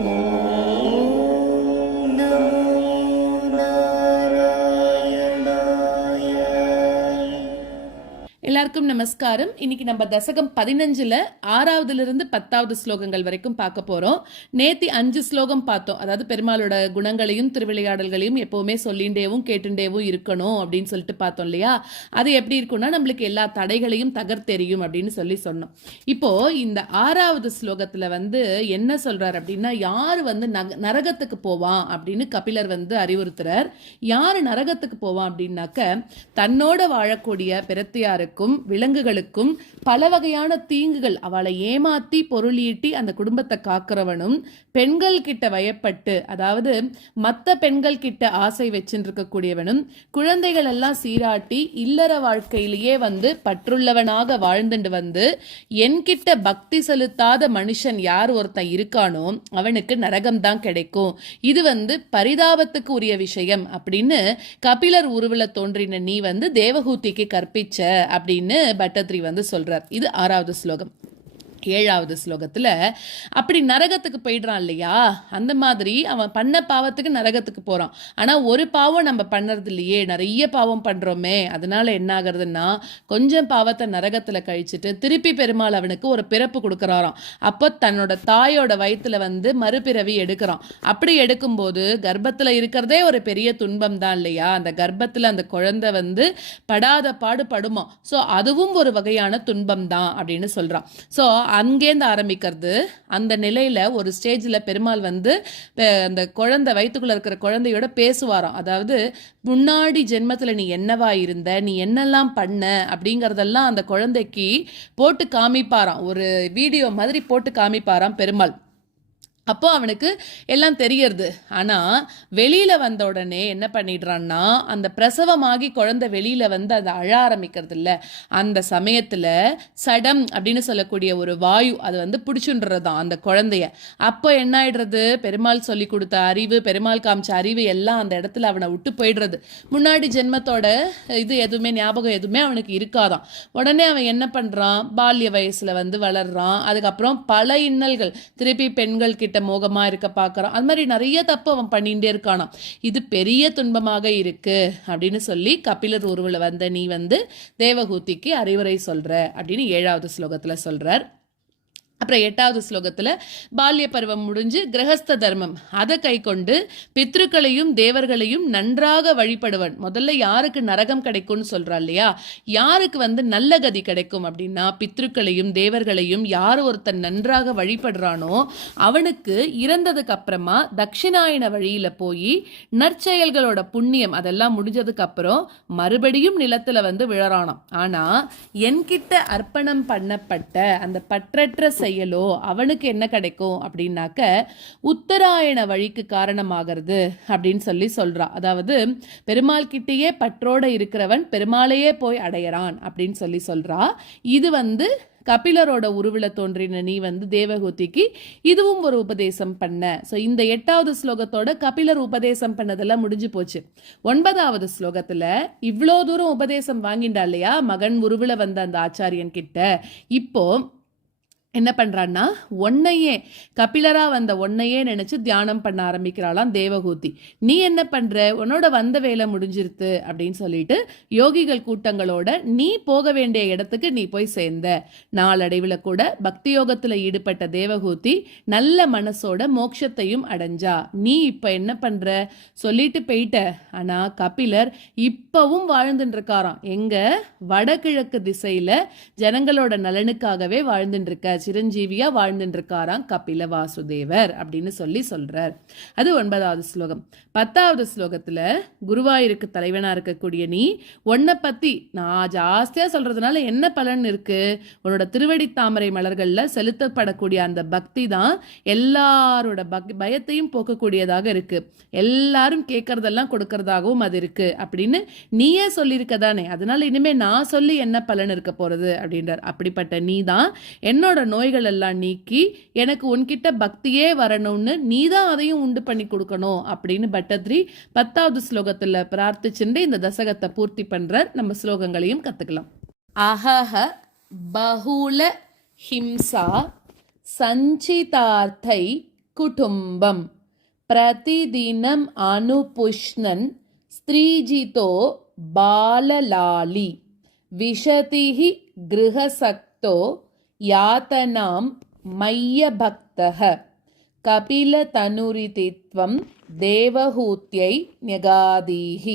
ஓம் நமோ நாராயணாய. எல்லாருக்கும் நமஸ்காரம். இன்னைக்கு நம்ம தசகம் 15ல 6வதுல 10வது ஸ்லோகங்கள் வரைக்கும் பார்க்க போறோம். நேத்தி 5 ஸ்லோகம் பார்த்தோம். அதாவது பெருமாளோட குணங்களையும் திருவிளையாடல்களையும் எப்பவுமே சொல்லிண்டேவும் கேட்டுண்டேவும் இருக்கணும் அப்படின்னு சொல்லிட்டு பார்த்தோம் இல்லையா? அது எப்படி இருக்கும்னா நம்மளுக்கு எல்லா தடைகளையும் தகர்த்தெறியும் அப்படின்னு சொன்னோம். இப்போ இந்த 6வது ஸ்லோகத்துல என்ன சொல்றார் அப்படின்னா, யாரு நரகத்துக்கு போவான் அப்படின்னு கபிலர் அறிவுறுத்துறார். யாரு நரகத்துக்கு போவான் அப்படின்னாக்க, தன்னோட வாழக்கூடிய பிரத்தியாருக்கும் விலங்குகளுக்கும் பல வகையான தீங்குகள், அவளை ஏமாத்தி பொருள் ஈட்டி அந்த குடும்பத்தை காக்கிறவனும், பெண்கள் கிட்ட வயப்பட்டு, அதாவது மற்ற பெண்கள் கிட்ட ஆசை வச்சுருக்கக்கூடியவனும், குழந்தைகள் எல்லாம் சீராட்டி இல்லற வாழ்க்கையிலேயே பற்றுள்ளவனாக வாழ்ந்துட்டு என்கிட்ட பக்தி செலுத்தாத மனுஷன் யார் ஒருத்தன் இருக்கானோ அவனுக்கு நரகம்தான் கிடைக்கும். இது பரிதாபத்துக்கு உரிய விஷயம் அப்படின்னு கபிலர் உருவில தோன்றின நீ தேவஹூதிக்கு கற்பிச்ச அப்படின்னு பட்டத்ரி சொல்றார். இது 6வது ஸ்லோகம். 7வது ஸ்லோகத்துல அப்படி நரகத்துக்கு போயிடுறான் இல்லையா, அந்த மாதிரி அவன் பண்ண பாவத்துக்கு நரகத்துக்கு போறான். ஆனா ஒரு பாவம் நம்ம பண்ணறது இல்லையே, நிறைய பாவம் பண்றோமே. அதனால என்ன ஆகுறதுன்னா, கொஞ்சம் பாவத்தை நரகத்துல கழிச்சுட்டு திருப்பி பெருமாள் அவனுக்கு ஒரு பிறப்பு கொடுக்கறாராம். அப்போ தன்னோட தாயோட வயிற்றுல மறுபிறவி எடுக்கிறான். அப்படி எடுக்கும்போது கர்ப்பத்துல இருக்கிறதே ஒரு பெரிய துன்பம் தான் இல்லையா. அந்த கர்ப்பத்துல அந்த குழந்தை படாத பாடு படுமா. ஸோ அதுவும் ஒரு வகையான துன்பம் தான் அப்படின்னு சொல்றான். ஸோ அங்கேருந்து ஆரம்பிக்கிறது. அந்த நிலையில ஒரு ஸ்டேஜ்ல பெருமாள் அந்த குழந்தை வயிற்றுக்குள்ள இருக்கிற குழந்தையோட பேசுவாராம். அதாவது முன்னாடி ஜென்மத்துல நீ என்னவா இருந்த, நீ என்னெல்லாம் பண்ண அப்படிங்கறதெல்லாம் அந்த குழந்தைக்கு போட்டு காமிப்பாராம். ஒரு வீடியோ மாதிரி போட்டு காமிப்பாராம் பெருமாள். அப்போ அவனுக்கு எல்லாம் தெரியறது. ஆனா வெளியில வந்த உடனே என்ன பண்ணிடுறான்னா, அந்த பிரசவமாகி குழந்தை வெளியில அதை அழ ஆரம்பிக்கிறது இல்ல, அந்த சமயத்துல சடம் அப்படின்னு சொல்லக்கூடிய ஒரு வாயு அது பிடிச்சுன்றதான் அந்த குழந்தைய. அப்போ என்ன ஆயிடுறது, பெருமாள் சொல்லி கொடுத்த அறிவு, பெருமாள் காமிச்ச அறிவு எல்லாம் அந்த இடத்துல அவனை விட்டு போயிடுறது. முன்னாடி ஜென்மத்தோட இது எதுவுமே ஞாபகம் எதுவுமே அவனுக்கு இருக்காதான். உடனே அவன் என்ன பண்றான், பால்ய வயசுல வளர்றான். அதுக்கப்புறம் பல இன்னல்கள், திருப்பி பெண்கள் கிட்ட மோகமா இருக்க பாக்குறான். அது மாதிரி நிறைய தப்பு அவன் பண்ணிட்டே இருக்கானா. இது பெரிய துன்பமாக இருக்கு அப்படின்னு சொல்லி கபிலர் உருவுல நீ தேவஹூதிக்கு அறிவுரை சொல்ற அப்படின்னு 7வது ஸ்லோகத்துல சொல்றார். அப்புறம் 8வது ஸ்லோகத்துல பால்ய பருவம் முடிஞ்சு கிரகஸ்த தர்மம் அதை கை கொண்டு பித்ருக்களையும் தேவர்களையும் நன்றாக வழிபடுவன். முதல்ல யாருக்கு நரகம் கிடைக்கும்னு சொல்றா இல்லையா, யாருக்கு நல்ல கதி கிடைக்கும் அப்படின்னா, பித்ருக்களையும் தேவர்களையும் யார் ஒருத்தன் நன்றாக வழிபடுறானோ அவனுக்கு இறந்ததுக்கு அப்புறமா தட்சிணாயன வழியில போய் நற்செயல்களோட புண்ணியம் அதெல்லாம் முடிஞ்சதுக்கு அப்புறம் மறுபடியும் நிலத்துல விழறானாம். ஆனா என்கிட்ட அர்ப்பணம் பண்ணப்பட்ட அந்த பற்றற்ற செயலோ அவனுக்கு என்ன கிடைக்கும் அப்படின்னாக்க, உத்தராயண வழிக்கு காரணமாகிறது அப்படின்னு சொல்றா. அதாவது பெருமாள் கிட்டேயே பற்றோட இருக்கிறவன் பெருமாளையே போய் அடையறான் அப்படின்னு சொல்றா. இது கபிலரோட உருவில தோன்றின நீ தேவஹூதிக்கு இதுவும் ஒரு உபதேசம் பண்ண. ஸோ இந்த 8வது ஸ்லோகத்தோட கபிலர் உபதேசம் பண்ணதெல்லாம் முடிஞ்சு போச்சு. 9வது ஸ்லோகத்துல இவ்வளோ தூரம் உபதேசம் வாங்கிண்டா இல்லையா மகன் உருவில அந்த ஆச்சாரியன் கிட்ட, இப்போ என்ன பண்றான்னா, ஒன்னையே கபிலரா ஒன்னையே நினைச்சு தியானம் பண்ண ஆரம்பிக்கிறாளாம் தேவஹூதி. நீ என்ன பண்ற, உன்னோட வந்த வேலை முடிஞ்சிருத்து அப்படின்னு சொல்லிட்டு யோகிகள் கூட்டங்களோட நீ போக வேண்டிய இடத்துக்கு நீ போய் சேர்ந்த. நாளடைவில் கூட பக்தி யோகத்துல ஈடுபட்ட தேவஹூதி நல்ல மனசோட மோட்சத்தையும் அடைஞ்சா. நீ இப்ப என்ன பண்ற சொல்லிட்டு போயிட்ட. ஆனா கபிலர் இப்பவும் வாழ்ந்துட்டு இருக்காராம். எங்க வடகிழக்கு திசையில ஜனங்களோட நலனுக்காகவே வாழ்ந்துட்டு இருக்க, சிரஞ்சீவியா வாழ்ந்துட்டு இருக்காராம் கபில வாசுதேவர் அப்படின்னு சொல்றார். அது 9வது ஸ்லோகம். 10வது ஸ்லோகத்துல குருவாயூருக்கு தலைவனா இருக்கக்கூடிய நீ உன்னை பத்தி நான் ஜாஸ்தியா சொல்றதுனால என்ன பலன் இருக்கு, உன்னோட திருவடி தாமரை மலர்கள்ல செலுத்தப்படக்கூடிய அந்த பக்தி தான் எல்லாரோட பயத்தையும் போக்கக்கூடியதாக இருக்கு, எல்லாரும் கேட்கறதெல்லாம் கொடுக்கறதாகவும் அது இருக்கு அப்படின்னு நீயே சொல்லியிருக்கதானே. அதனால இனிமே நான் சொல்லி என்ன பலன் இருக்க போறது அப்படின்றார். அப்படிப்பட்ட நீ தான் என்னோட நோய்கள் எல்லாம் நீக்கி எனக்கு உன்கிட்ட பக்தியே வரணும்னு நீதான் அதையும் உண்டு பண்ணி கொடுக்கணும் அப்படின்னு பட்டத்ரி 10வது ஸ்லோகத்துல பிரார்த்திச்சுட்டு இந்த தசகத்தை பூர்த்தி பண்றார். நம்ம ஸ்லோகங்களையும் கத்துக்கலாம். அஹஹ பஹுல ஹிம்சா சஞ்சிதார்த்தை कुटुम्बम् प्रतिदिनम् अनुपुष्णन् स्त्रीजितो बाललाली विशतिः गृहसक्तो यातनां मय्यभक्तः कपिलतनुरिति त्वं देवहूत्यै न्यगादीः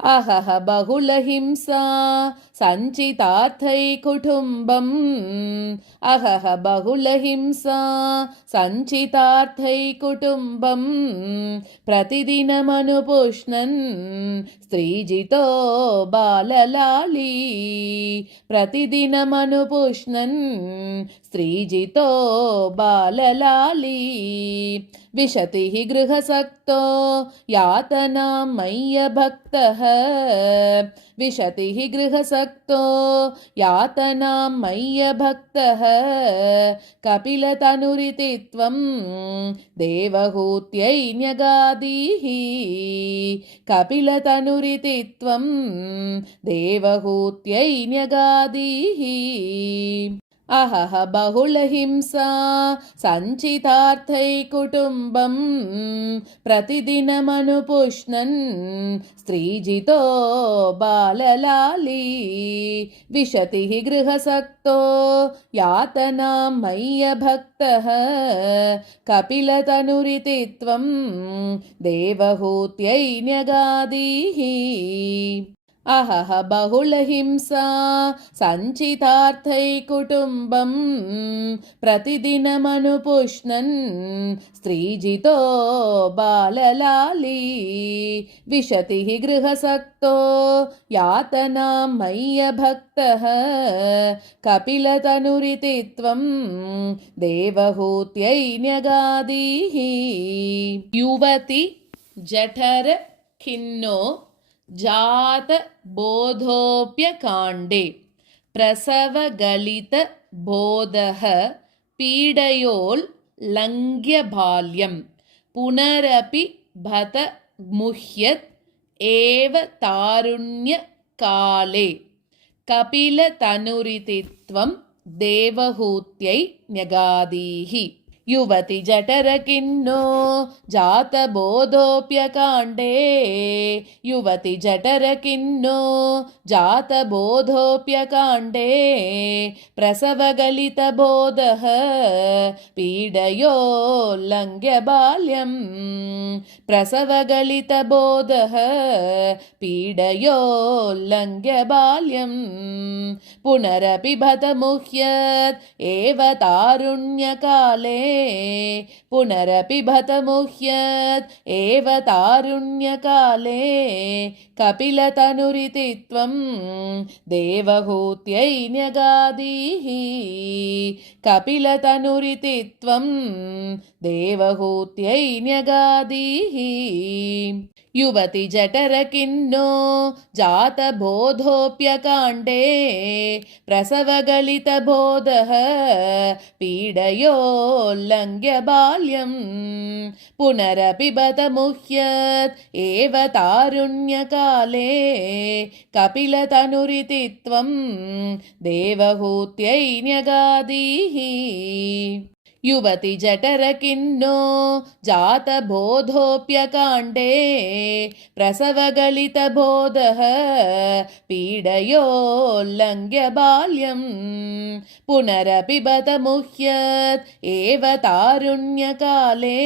अहह बहुलहिंसा सञ्चितार्थै कुटुम्बम् अहह बहुलहिंसा सञ्चितार्थै कुटुम्बम् प्रतिदिनमनुपुष्णन् स्त्रीजितो बाललाली प्रतिदिनमनुपुष्णन् स्त्रीजितो बाललाली विशतिः गृहसक्तो यातनां मय्यभक्तः विशतिः गृहसक्तो यातनां मय्यभक्तः कपिलतनुरिति त्वं देवहूत्यै न्यगादीः कपिलतनुरिति त्वं देवहूत्यै न्यगादीः अहह बहुलहिंसा सञ्चितार्थै कुटुम्बम् प्रतिदिनमनुपुष्णन् स्त्रीजितो बाललाली विशतिः गृहसक्तो यातनां मय्यभक्तः कपिलतनुरिति त्वं देवहूत्यै न्यगादीः अहह बहुलहिंसा सञ्चितार्थै कुटुम्बम् प्रतिदिनमनुपुष्णन् स्त्रीजितो बाललाली विशतिः गृहसक्तो यातनां मय्यभक्तः कपिलतनुरिति त्वं देवहूत्यै न्यगादीः युवति जठर खिन्नो जात बोधोऽप्यकाण्डे प्रसवगलित बोधः पीडयोल् लङ्घ्य बाल्यं पुनरपि भत मुह्यत् एव तारुण्यकाले कपिलतनुरिति त्वं देवहूत्यै न्यगादीः युवति जठरखिन्नो जातबोधोऽप्यकाण्डे युवति जठरखिन्नो जातबोधोऽप्यकाण्डे प्रसवगलितबोधः पीडयोल्लङ्घ्य बाल्यं प्रसवगलितबोधः पीडयोल्लङ्घ्य बाल्यं पुनरपि भत मुह्यत् एव तारुण्यकाले पुनरपि भत मुह्यत् एव तारुण्यकाले कपिलतनुरिति त्वं देवहूत्यै न्यगादीः कपिलतनुरिति त्वं देवहूत्यै न्यगादीः युवति जठरखिन्नो जातबोधोऽप्यकाण्डे प्रसवगलितबोधः पीडयोल्लङ्घ्य बाल्यं पुनरपि बत मुह्यत् एव तारुण्यकाले कपिलतनुरिति त्वं देवहूत्यै न्यगादीः युवति जठरखिन्नो जातबोधोऽप्यकाण्डे प्रसवगलितबोधः पीडयोल्लङ्घ्य बाल्यं पुनरपि बत मुह्यत् एव तारुण्यकाले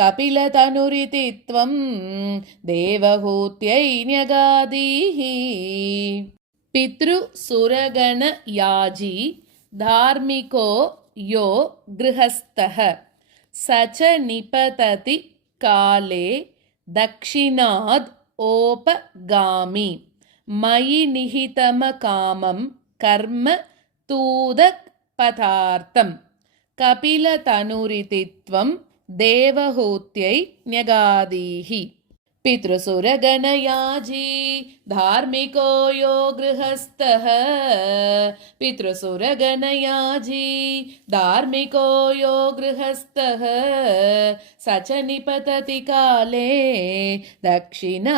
कपिलतनुरिति त्वं देवहूत्यै न्यगादीः पितृसुरगणयाजी धार्मिको यो गृहस्थः स च निपतति काले दक्षिणाद् ओपगामी मयि निहितमकामं कर्म तूदक्पथार्थं कपिलतनुरिति त्वं देवहूत्यै न्यगादीः पितृसुरगणयाजी धार्मिको यो गृहस्थः पितृसुरगणयाजी धार्मिको यो गृहस्थः स च निपतति काले दक्षिणाद्वोपगामी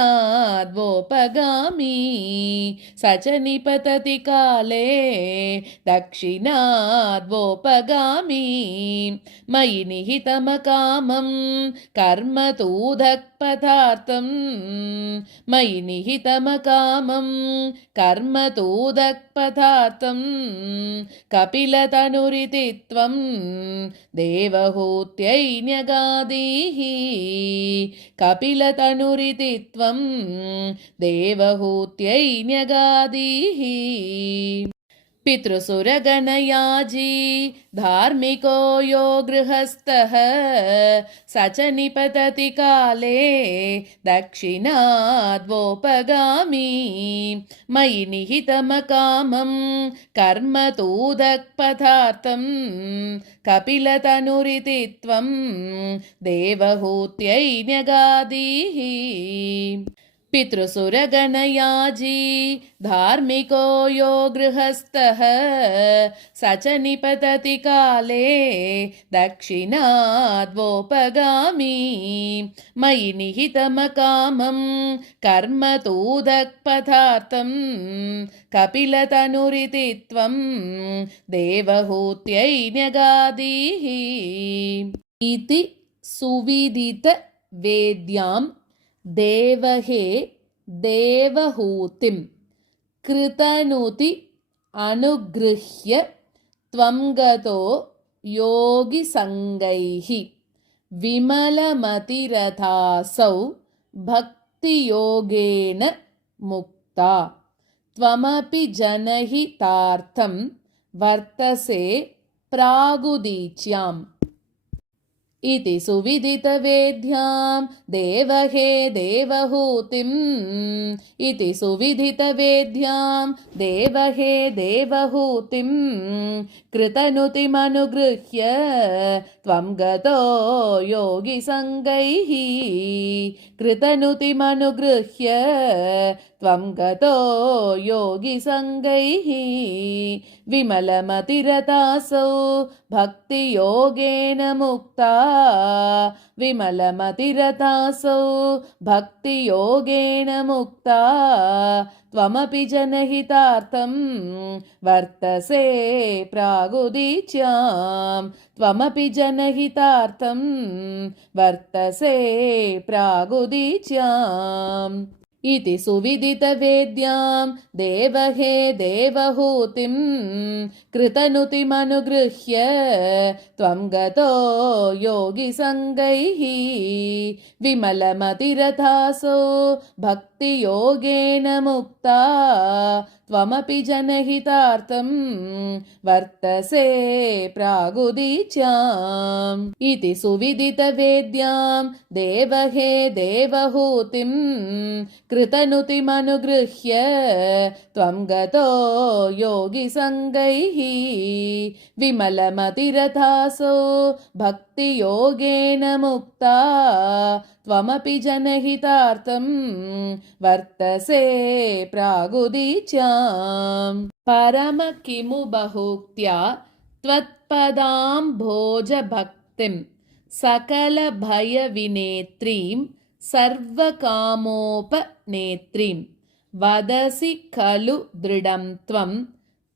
स च निपतति काले दक्षिणाद्वोपगामी मयि निहितमकामं कर्म तूदक्पदार्थं मयि निहितमकामं कर्म तूदक्पदार्थं कपिलतनुरिति त्वं देवहूत्यै न्यगादीः कपिलतनुरिति त्वं देवहूत्यै न्यगादीः पितृसुरगणयाजी धार्मिको यो गृहस्थः स च निपतति काले दक्षिणाद्वोपगामी मयि निहितमकामं कर्म तूदक्पदार्थं कपिलतनुरिति त्वं देवहूत्यै न्यगादीः पितृसुरगणयाजी धार्मिको यो गृहस्थः स च निपतति काले दक्षिणाद्वोपगामी मयि निहितमकामं कर्म तूदक्पदार्थं कपिलतनुरिति त्वं देवहूत्यै न्यगादीः इति सुविदितवेद्यां देवहे देवहूतिं कृतनुति अनुगृह्य त्वं गतो योगिसङ्गैः विमलमतिरथासौ भक्तियोगेन मुक्ता त्वमपि जनहितार्थं वर्तसे प्रागुदीच्याम् इति सुविदितवेद्यां देवहे देवहूतिम् इति सुविदितवेद्यां देवहे देवहूतिं कृतनुतिमनुगृह्य त्वं गतो योगिसङ्गैः कृतनुतिमनुगृह्य त्वं गतो योगिसङ्गैः विमलमतिरतासौ भक्तियोगेन मुक्ता विमलमतिरतासौ भक्तियोगेन मुक्ता त्वमपि जनहितार्थं वर्तसे प्रागुदीच्यां त्वमपि जनहितार्थं वर्तसे प्रागुदीच्याम् इति सुविदितवेद्यां देवहे देवहूतिं कृतनुतिमनुगृह्य त्वं गतो योगिसङ्गैः विमलमतिरथासौ भक्तियोगेन मुक्ता त्वमपि जनहितार्थं वर्तसे प्रागुदीच्याम् इति सुविदितवेद्यां देवहे देवहूतिं कृतनुतिमनुगृह्य त्वं गतो योगिसङ्गैः विमलमतिरथासौ भक्तियोगेन मुक्ता त्वमपि जनहितार्थं वर्तसे प्रागुदीच्याम् परम किमु बहुक्त्या त्वत्पदाम्भोजभक्तिं सकलभयविनेत्रीं सर्वकामोपनेत्रीं वदसि खलु दृढं त्वं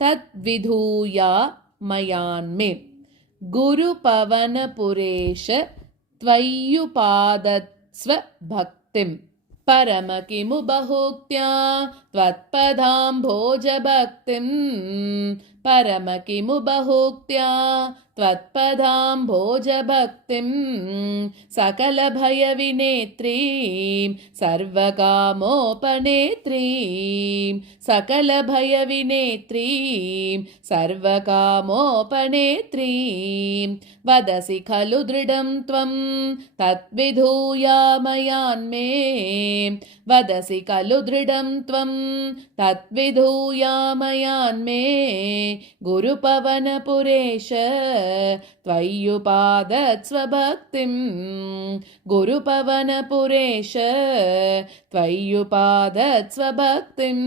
तद्विधूया मयान्मे गुरुपवनपुरेश त्वय्युपादत्स्व भक्तिं परम किमु बहुक्त्या त्वत्पदाम्भोजभक्तिं परम किमु बहुक्त्या त्वत्पदाम्भोजभक्तिं सकलभयविनेत्रीं सर्वकामोपनेत्रीं सकलभयविनेत्रीं सर्वकामोपनेत्रीं वदसि खलु दृढं त्वं तद्विधूया मयान्मे वदसि खलु दृढं त्वं तद्विधूयामयान्मे गुरुपवनपुरेश त्वय्युपादत्स्वभक्तिं गुरुपवनपुरेश त्वय्युपादत्स्वभक्तिं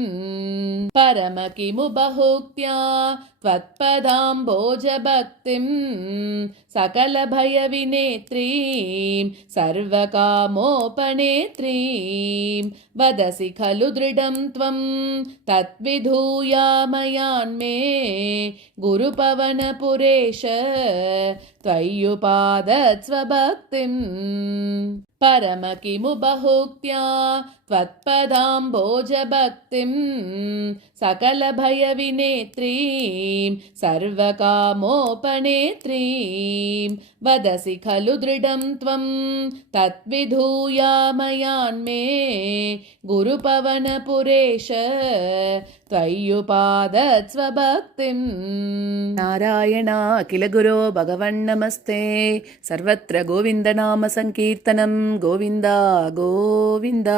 परमकिमु बहुक्त्या त्वत्पदाम्बोजभक्तिं सकलभयविनेत्रीं सर्वकामोपनेत्रीं वदसि खलु दृढं त्वं तद्विधूयामयान्मे गुरुपवनपुरेश त्वय्युपादत्स्वभक्तिं परमकिमु बहुक्त्या त्वत्पदाम्बोजभक्तिं सकलभयविनेत्रीं सर्वकामोपनेत्रीं वदसि खलु दृढं त्वं तद्विधूयामयान्मे गुरुपवनपुरेश त्वय्युपादत्स्वभक्तिं नारायण अखिल गुरो भगवन्नमस्ते सर्वत्र गोविन्दनाम संकीर्तनं गोविन्द गोविन्द